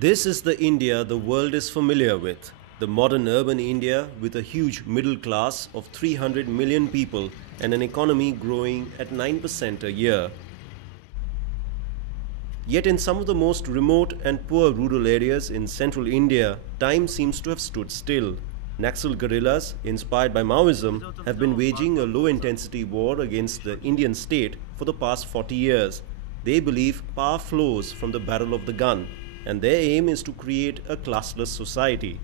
This is the India the world is familiar with. The modern urban India with a huge middle class of 300 million people and an economy growing at 9% a year. Yet in some of the most remote and poor rural areas in central India, time seems to have stood still. Naxal guerrillas, inspired by Maoism, have been waging a low-intensity war against the Indian state for the past 40 years. They believe power flows from the barrel of the gun, and their aim is to create a classless society.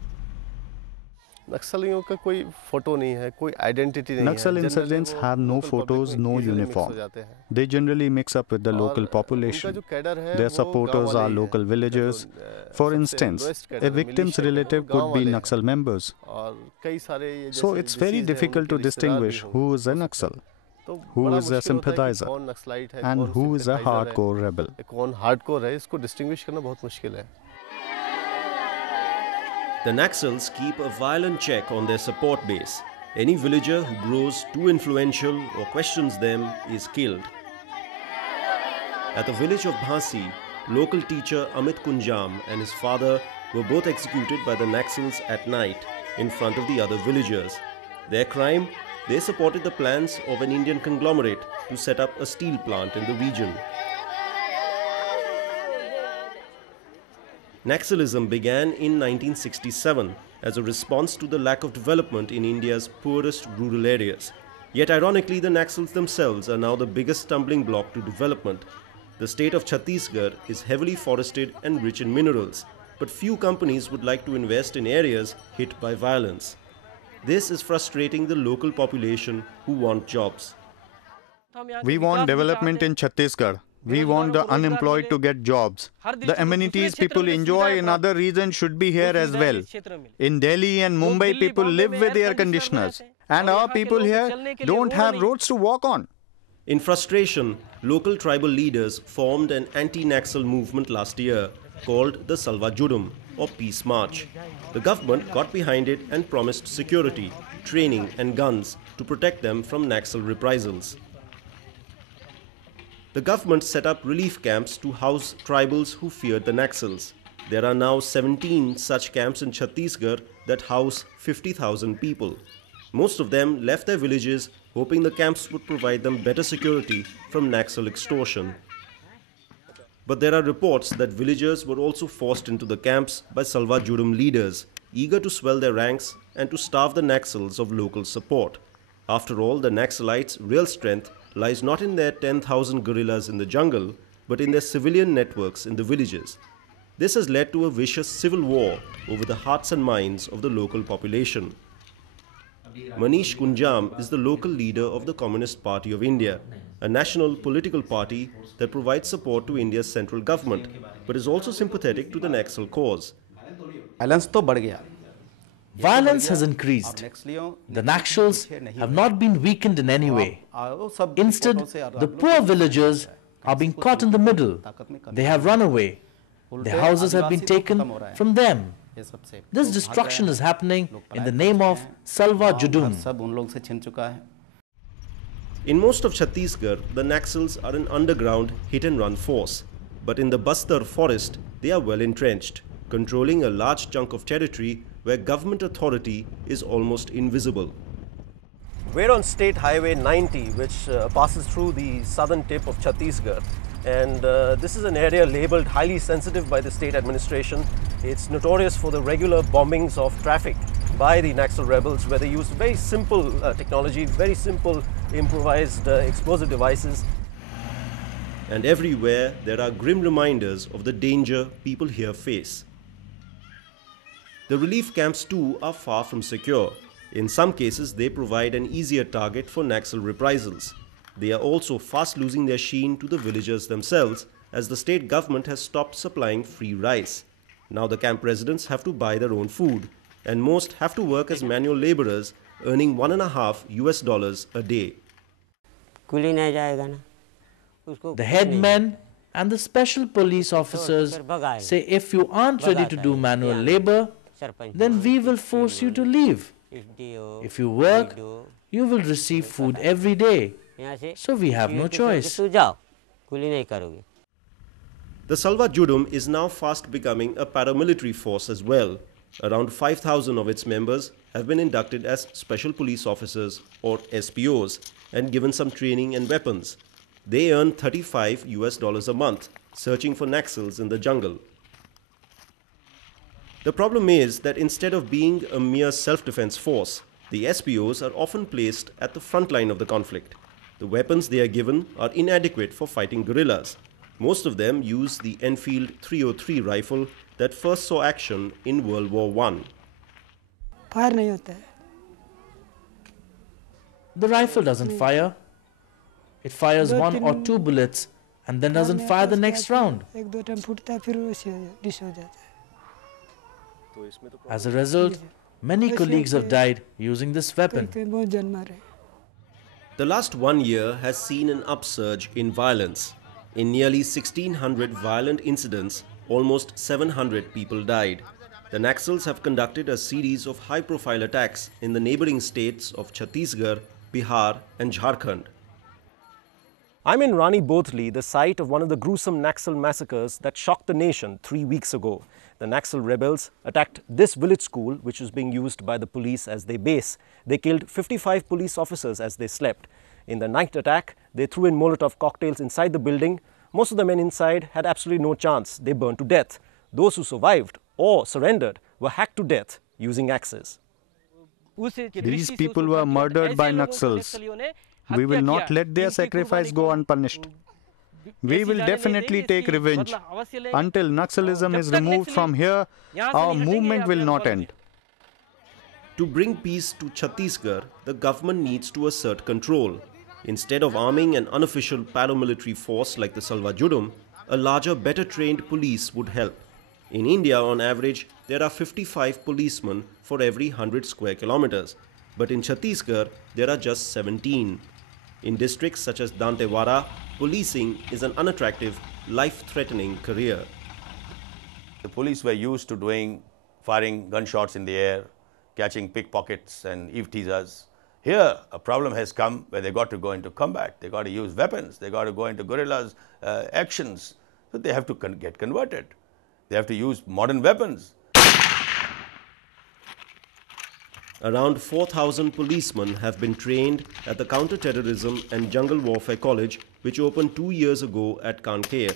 नक्सलियों का कोई photo नहीं है, कोई identity नहीं है. Naxal insurgents have no photos, no uniform. They generally mix up with the local population. Their supporters are local villagers. For instance, a victim's relative could be Naxal members. So it's very difficult to distinguish who is a Naxal, who is a sympathizer, and who is a hardcore rebel. कौन hardcore है, इसको distinguish करना बहुत मुश्किल है. The Naxals keep a violent check on their support base. Any villager who grows too influential or questions them is killed. At the village of Bhansi, local teacher Amit Kunjam and his father were both executed by the Naxals at night in front of the other villagers. Their crime? They supported the plans of an Indian conglomerate to set up a steel plant in the region. Naxalism began in 1967 as a response to the lack of development in India's poorest rural areas. Yet ironically, the Naxals themselves are now the biggest stumbling block to development. The state of Chhattisgarh is heavily forested and rich in minerals, but few companies would like to invest in areas hit by violence. This is frustrating the local population who want jobs. We want development in Chhattisgarh. We want the unemployed to get jobs. The amenities people enjoy in other regions should be here as well. In Delhi and Mumbai, people live with air conditioners. And our people here don't have roads to walk on. In frustration, local tribal leaders formed an anti-Naxal movement last year called the Salva Judum, or Peace March. The government got behind it and promised security, training and guns to protect them from Naxal reprisals. The government set up relief camps to house tribals who feared the Naxals. There are now 17 such camps in Chhattisgarh that house 50,000 people. Most of them left their villages hoping the camps would provide them better security from Naxal extortion. But there are reports that villagers were also forced into the camps by Salva Judum leaders, eager to swell their ranks and to starve the Naxals of local support. After all, the Naxalites' real strength lies not in their 10,000 guerrillas in the jungle, but in their civilian networks in the villages. This has led to a vicious civil war over the hearts and minds of the local population. Manish Kunjam is the local leader of the Communist Party of India, a national political party that provides support to India's central government, but is also sympathetic to the Naxal cause. Violence has increased. The Naxals have not been weakened in any way. Instead, the poor villagers are being caught in the middle. They have run away. Their houses have been taken from them. This destruction is happening in the name of Salva Judum. In most of Chhattisgarh, the Naxals are an underground hit-and-run force. But in the Bastar forest, they are well entrenched, controlling a large chunk of territory where government authority is almost invisible. We're on State Highway 90, which passes through the southern tip of Chhattisgarh. And this is an area labeled highly sensitive by the state administration. It's notorious for the regular bombings of traffic by the Naxal rebels, where they use very simple technology, very simple improvised explosive devices. And everywhere there are grim reminders of the danger people here face. The relief camps too are far from secure. In some cases, they provide an easier target for Naxal reprisals. They are also fast losing their sheen to the villagers themselves, as the state government has stopped supplying free rice. Now the camp residents have to buy their own food, and most have to work as manual laborers, earning $1.50 a day. The headmen and the special police officers say if you aren't ready to do manual labor, then we will force you to leave. If you work, you will receive food every day. So we have no choice. The Salva Judum is now fast becoming a paramilitary force as well. Around 5,000 of its members have been inducted as Special Police Officers or SPOs and given some training and weapons. They earn $35 a month searching for Naxals in the jungle. The problem is that instead of being a mere self-defense force, the SPOs are often placed at the front line of the conflict. The weapons they are given are inadequate for fighting guerrillas. Most of them use the Enfield 303 rifle that first saw action in World War I. Fire नहीं होता है. The rifle doesn't fire. It fires one or two bullets and then doesn't fire the next round. एक दो time फूटता है फिर वैसे dish हो जाता है. As a result, many colleagues have died using this weapon. बहुत जान मारे. The last 1 year has seen an upsurge in violence. In nearly 1,600 violent incidents, almost 700 people died. The Naxals have conducted a series of high-profile attacks in the neighboring states of Chhattisgarh, Bihar and Jharkhand. I'm in Rani Bothli, the site of one of the gruesome Naxal massacres that shocked the nation 3 weeks ago. The Naxal rebels attacked this village school, which was being used by the police as their base. They killed 55 police officers as they slept. In the night attack, they threw in Molotov cocktails inside the building. Most of the men inside had absolutely no chance. They burned to death. Those who survived or surrendered were hacked to death using axes. These people were murdered by Naxals. We will not let their sacrifice go unpunished. We will definitely take revenge. Until Naxalism is removed from here, our movement will not end. To bring peace to Chhattisgarh, the government needs to assert control. Instead of arming an unofficial paramilitary force like the Salva Judum, a larger, better trained police would help. In India, on average, there are 55 policemen for every 100 square kilometers. But in Chhattisgarh, there are just 17. In districts such as Dantewada, policing is an unattractive, life-threatening career. The police were used to firing gunshots in the air, catching pickpockets and eve-teasers. Here, a problem has come where they got to go into combat. They got to use weapons. They got to go into guerrillas actions. So they have to get converted. They have to use modern weapons. Around 4,000 policemen have been trained at the Counter-Terrorism and Jungle Warfare College, which opened 2 years ago at Kanker.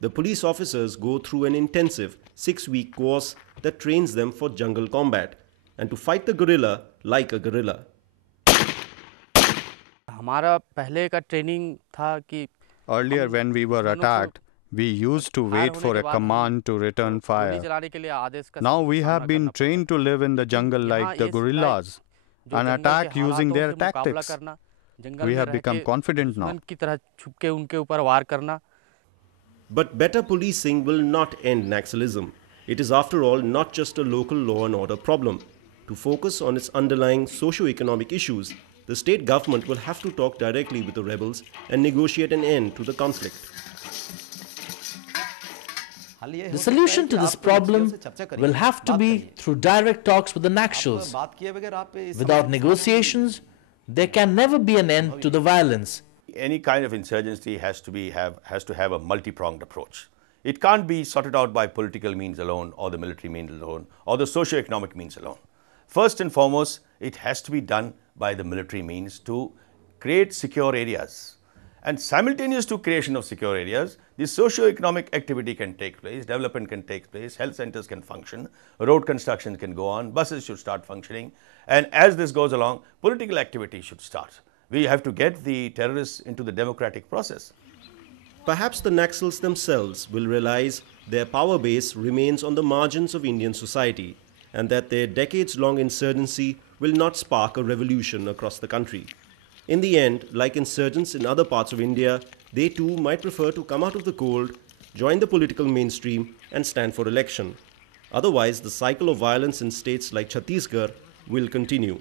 The police officers go through an intensive 6-week course that trains them for jungle combat and to fight the guerrilla like a guerrilla. हमारा पहले का training था कि Earlier, when we were attacked, we used to wait for a command to return fire. Now we have been trained to live in the jungle like the guerrillas and attack using their tactics. We have become confident now. But better policing will not end Naxalism. It is after all not just a local law and order problem. To focus on its underlying socio-economic issues, the state government will have to talk directly with the rebels and negotiate an end to the conflict. The solution to this problem will have to be through direct talks with the Naxals. Without negotiations, there can never be an end to the violence. Any kind of insurgency has to have a multi-pronged approach. It can't be sorted out by political means alone, or the military means alone, or the socio-economic means alone. First and foremost, it has to be done by the military means to create secure areas. And simultaneous to creation of secure areas, the socio-economic activity can take place, development can take place, health centers can function, road construction can go on, buses should start functioning, and as this goes along, political activity should start. We have to get the terrorists into the democratic process. Perhaps the Naxals themselves will realize their power base remains on the margins of Indian society and that their decades-long insurgency will not spark a revolution across the country. In the end, like insurgents in other parts of India, they too might prefer to come out of the cold, join the political mainstream and stand for election. Otherwise, the cycle of violence in states like Chhattisgarh will continue.